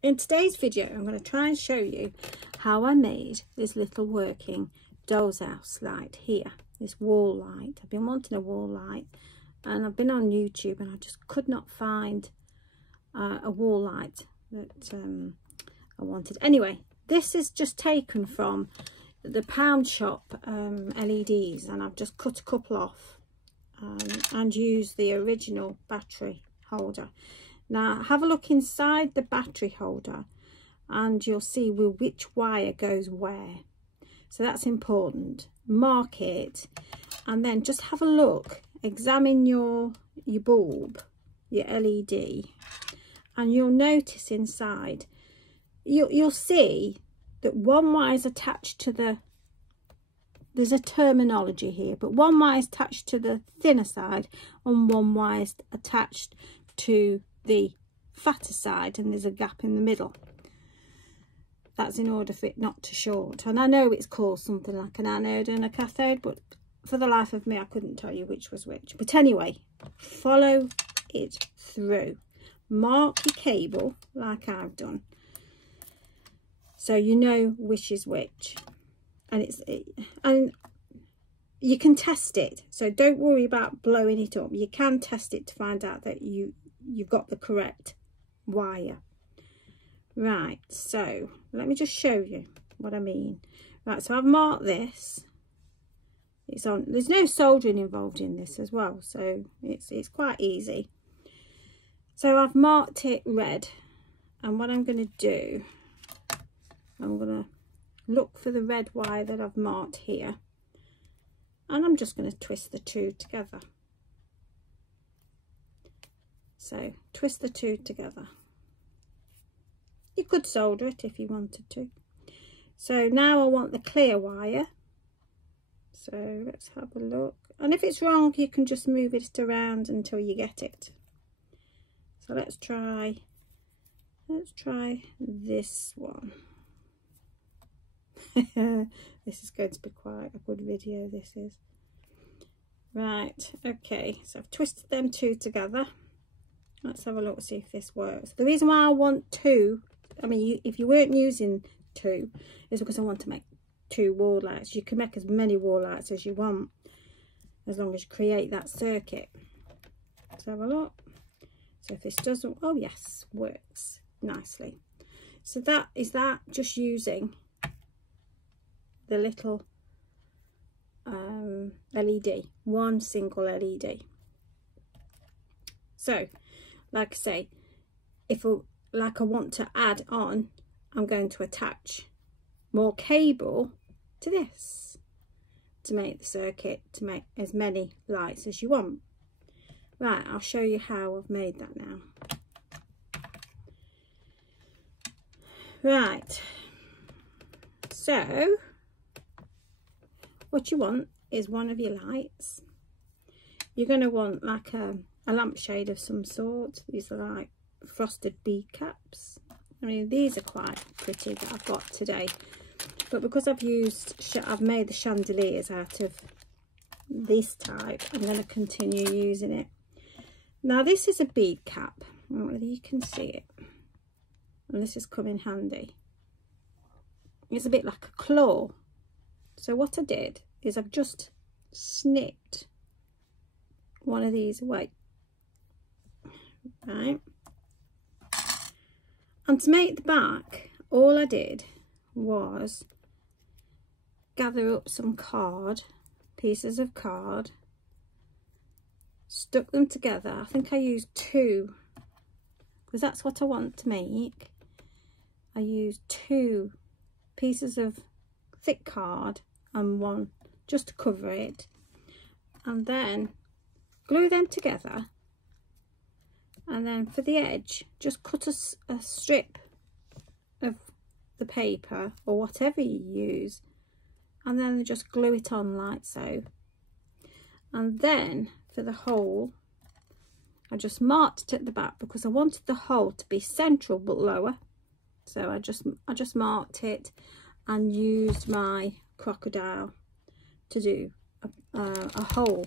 In today's video, I'm going to try and show you how I made this little working doll's house light here, this wall light. I've been wanting a wall light, and I've been on YouTube and I just could not find a wall light that I wanted. Anyway, this is just taken from the pound shop LEDs, and I've just cut a couple off and used the original battery holder. Now have a look inside the battery holder and you'll see which wire goes where. So that's important. Mark it and then just have a look, examine your bulb, your LED, and you'll notice inside, you'll see that one wire is attached to the, there's a terminology here, but one wire is attached to the thinner side and one wire is attached to the fatter side, and there's a gap in the middle. That's in order for it not to short. And I know it's called something like an anode and a cathode, but for the life of me I couldn't tell you which was which. But anyway, follow it through. Mark your cable like I've done, so you know which is which, and and you can test it, so don't worry about blowing it up. You can test it to find out that you've got the correct wire. Right, so let me just show you what I mean. Right, so I've marked this. It's on, there's no soldering involved in this as well, so it's quite easy. So I've marked it red, and what I'm going to do, I'm going to look for the red wire that I've marked here, and I'm just going to twist the two together. So twist the two together. You could solder it if you wanted to. So now I want the clear wire. So let's have a look. And if it's wrong, you can just move it around until you get it. So let's try this one. This is going to be quite a good video, this is. Right, okay, so I've twisted them two together. Let's have a look, see if this works. The reason why I want two, I mean, if you weren't using two, is because I want to make two wall lights. You can make as many wall lights as you want, as long as you create that circuit. Let's have a look. So if this doesn't, oh yes, works nicely. So that is that, just using the little LED, one single LED. So like I say, if I want to add on, I'm going to attach more cable to this to make the circuit, to make as many lights as you want. Right, I'll show you how I've made that now. Right, so what you want is one of your lights. You're going to want like a lampshade of some sort. These are like frosted bead caps. I mean, these are quite pretty that I've got today, but because I've made the chandeliers out of this type, I'm going to continue using it. Now this is a bead cap, I don't know whether you can see it, and this has come in handy. It's a bit like a claw. So what I did is I've just snipped one of these away. Right, and to make the back, all I did was gather up some pieces of card, stuck them together. I think I used two, because that's what I want to make. I used two pieces of thick card and one just to cover it, and then glue them together. And then for the edge, just cut a strip of the paper or whatever you use, and then just glue it on like so. And then for the hole, I just marked it at the back because I wanted the hole to be central but lower. So I just marked it and used my crocodile to do a hole.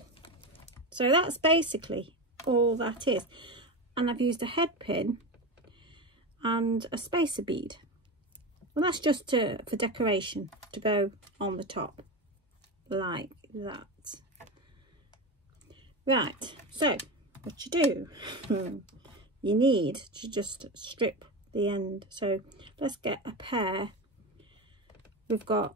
So that's basically all that is. And I've used a head pin and a spacer bead. Well, that's just for decoration to go on the top like that. Right, so what you do, you need to just strip the end. So let's get a pair. We've got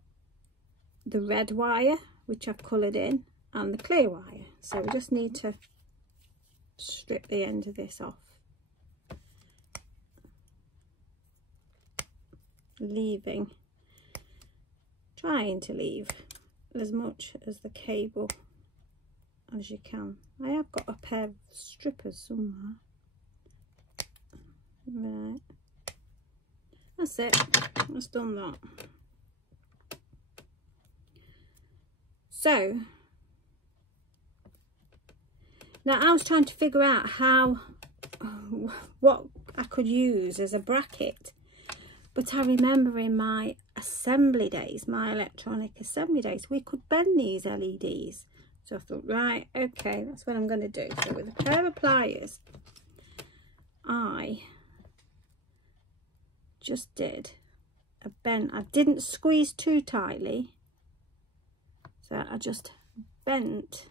the red wire, which I've coloured in, and the clear wire. So we just need to strip the end of this off, trying to leave as much as the cable as you can. I have got a pair of strippers somewhere. Right, that's it, that's done that. So now I was trying to figure out what I could use as a bracket, but I remember in my assembly days, my electronic assembly days, we could bend these LEDs. So I thought, right, okay, that's what I'm going to do. So with a pair of pliers, I just did a bend. I didn't squeeze too tightly, so I just bent.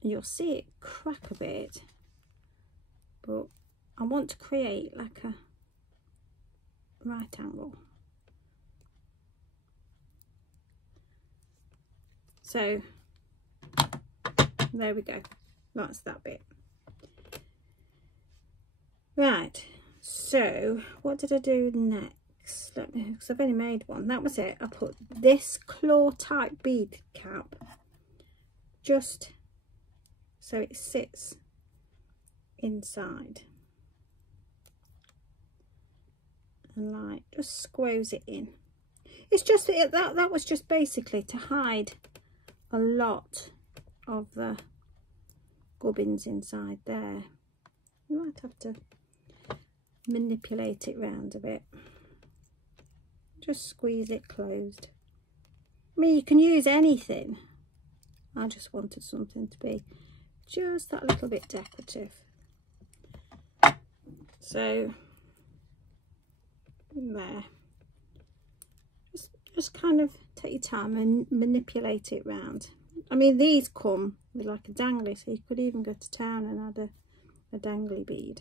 You'll see it crack a bit, but I want to create like a right angle. So there we go, that's that bit. Right, so what did I do next? Because I've only made one. That was it. I put this claw type bead cap just so it sits inside, and like just squeeze it in. It's just that was just basically to hide a lot of the gubbins inside there. You might have to manipulate it round a bit. Just squeeze it closed. I mean, you can use anything. I just wanted something to be just that little bit decorative. So there. Just kind of take your time and manipulate it round. I mean, these come with like a dangly, so you could even go to town and add a dangly bead.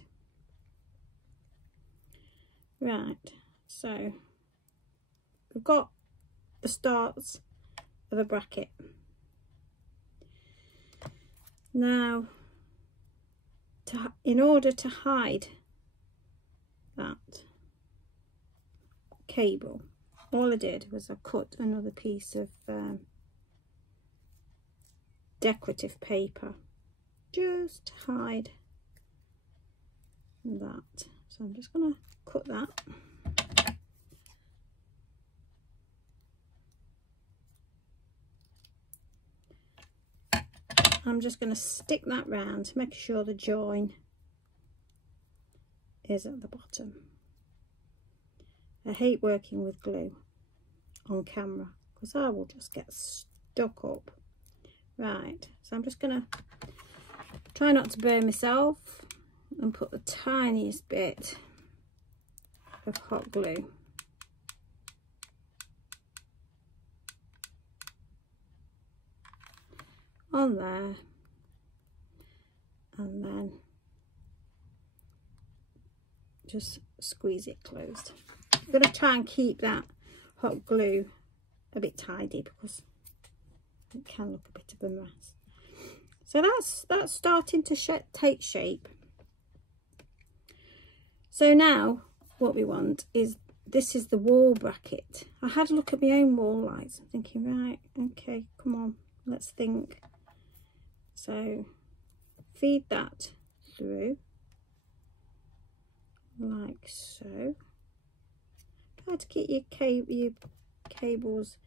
Right, so we've got the starts of a bracket. Now, in order to hide that cable, all I did was I cut another piece of decorative paper just to hide that. So I'm just going to cut that. I'm just going to stick that round, making sure the join is at the bottom. I hate working with glue on camera because I will just get stuck up. Right, so I'm just going to try not to burn myself and put the tiniest bit of hot glue on there, and then just squeeze it closed. I'm going to try and keep that hot glue a bit tidy because it can look a bit of a mess. So that's starting to take shape. So now what we want is, this is the wall bracket. I had a look at my own wall lights. I'm thinking, right, okay, come on, let's think. So feed that through like so. Try to keep your cables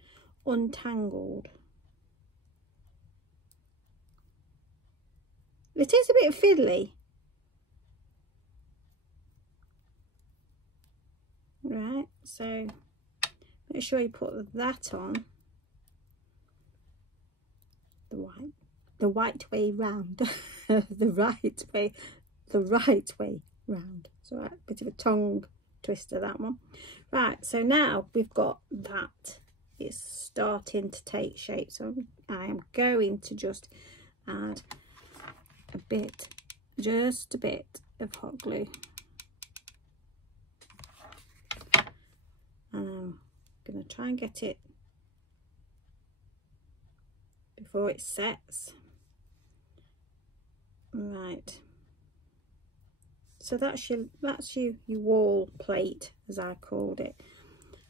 untangled. It is a bit fiddly. Right, so make sure you put that on the white way round. the right way round. It's all right, bit of a tongue twister, that one. Right, so now we've got that. It's starting to take shape, so I am going to just add a bit, just a bit of hot glue. And I'm going to try and get it before it sets. Right, so that's your wall plate, as I called it.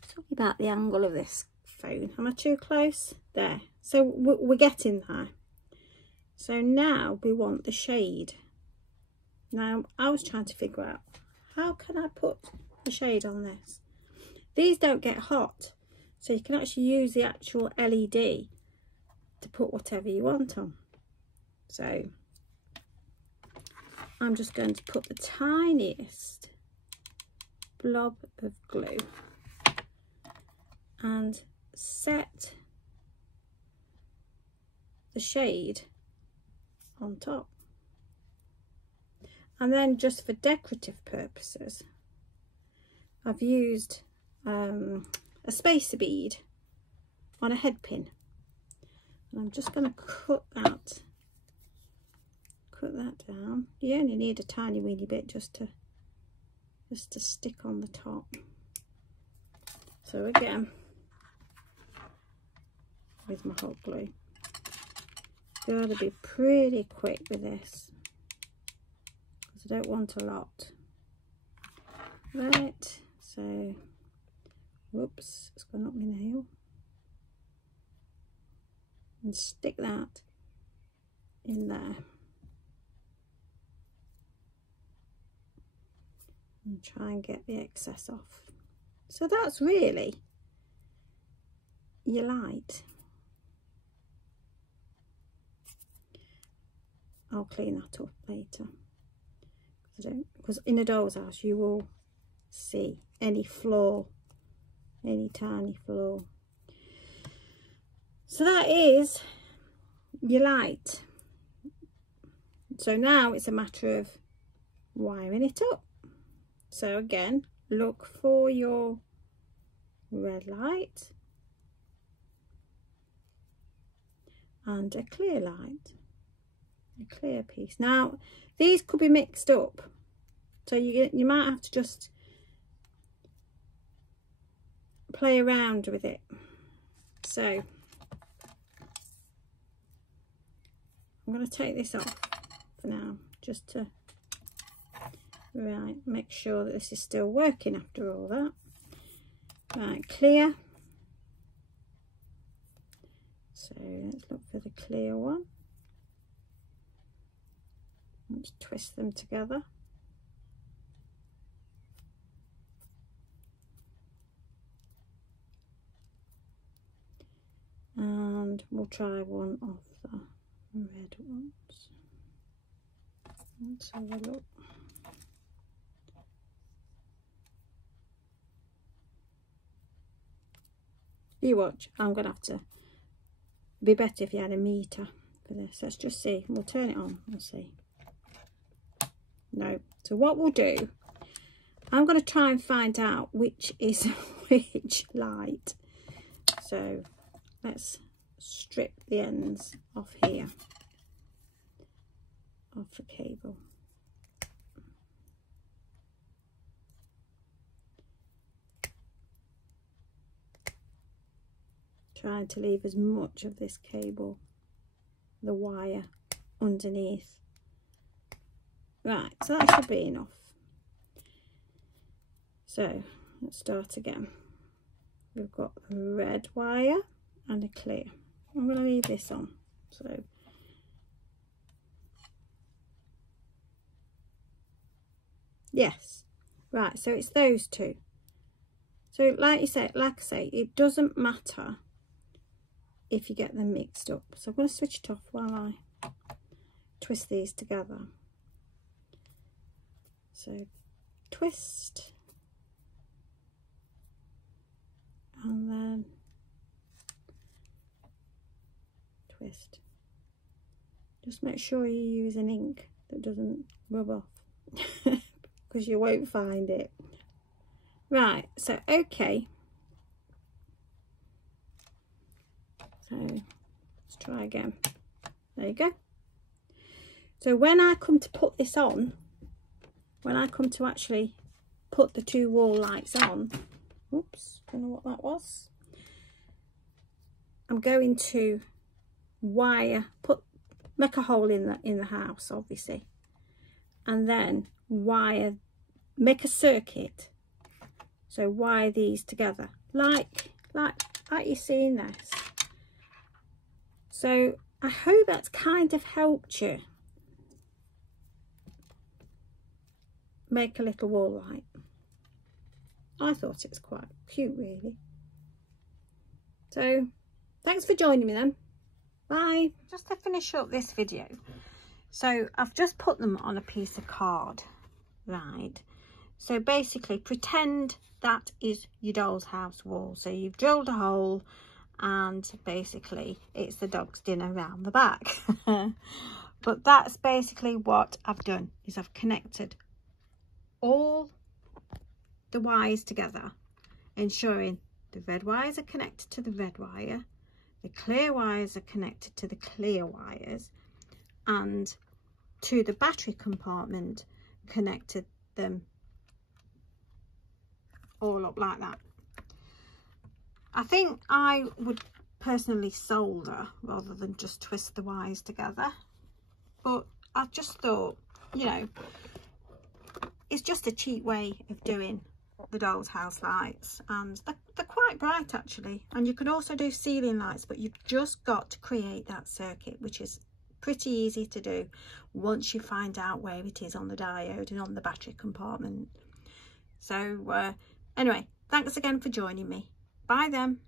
Sorry about the angle of this phone. Am I too close? There. So we're getting there. So now we want the shade. Now I was trying to figure out, how can I put the shade on this? These don't get hot, so you can actually use the actual LED to put whatever you want on. So I'm just going to put the tiniest blob of glue and set the shade on top. And then just for decorative purposes, I've used a spacer bead on a head pin. And I'm just going to cut that down. You only need a tiny weeny bit just to stick on the top. So again, with my hot glue, got to be pretty quick with this because I don't want a lot. Right, so whoops, it's gone up my nail. And stick that in there. And try and get the excess off. So that's really your light. I'll clean that up later. Because in a doll's house you will see any flaw, any tiny flaw. So that is your light. So now it's a matter of wiring it up. So again, look for your red light and a clear light, a clear piece. Now these could be mixed up, so you might have to just play around with it. So I'm going to take this off for now, just to make sure that this is still working after all that. Right, clear. So let's look for the clear one. Let's twist them together. And we'll try one of the red ones. Let's have a look. You watch, I'm going to have to be better if you had a meter for this. Let's just see. We'll turn it on. We'll see. No. So what we'll do, I'm going to try and find out which is which light. So let's strip the ends off here, off the cable. Trying to leave as much of this cable, the wire, underneath. Right, so that should be enough. So let's start again. We've got a red wire and a clear. I'm going to leave this on. So yes, right, so it's those two. So like I say, it doesn't matter if you get them mixed up. So I'm going to switch it off while I twist these together. So twist, and then twist. Just make sure you use an ink that doesn't rub off, because you won't find it. Right, so okay. So let's try again. There you go. So when I come to put this on, when I come to actually put the 2 wall lights on, oops, don't know what that was. I'm going to wire, make a hole in the house, obviously, and then wire, make a circuit. So wire these together, like you're seeing this. So I hope that's kind of helped you make a little wall light. I thought it was quite cute, really. So thanks for joining me then. Bye. Just to finish up this video, so I've just put them on a piece of card, right? So basically pretend that is your doll's house wall. So you've drilled a hole and basically it's the dog's dinner round the back. But that's basically what I've done, is I've connected all the wires together, ensuring the red wires are connected to the red wire, the clear wires are connected to the clear wires, and to the battery compartment connected them all up like that. I think I would personally solder rather than just twist the wires together, but I just thought, you know, it's just a cheap way of doing the doll's house lights, and they're quite bright actually. And you could also do ceiling lights, but you've just got to create that circuit, which is pretty easy to do once you find out where it is on the diode and on the battery compartment. So anyway, thanks again for joining me. Bye then.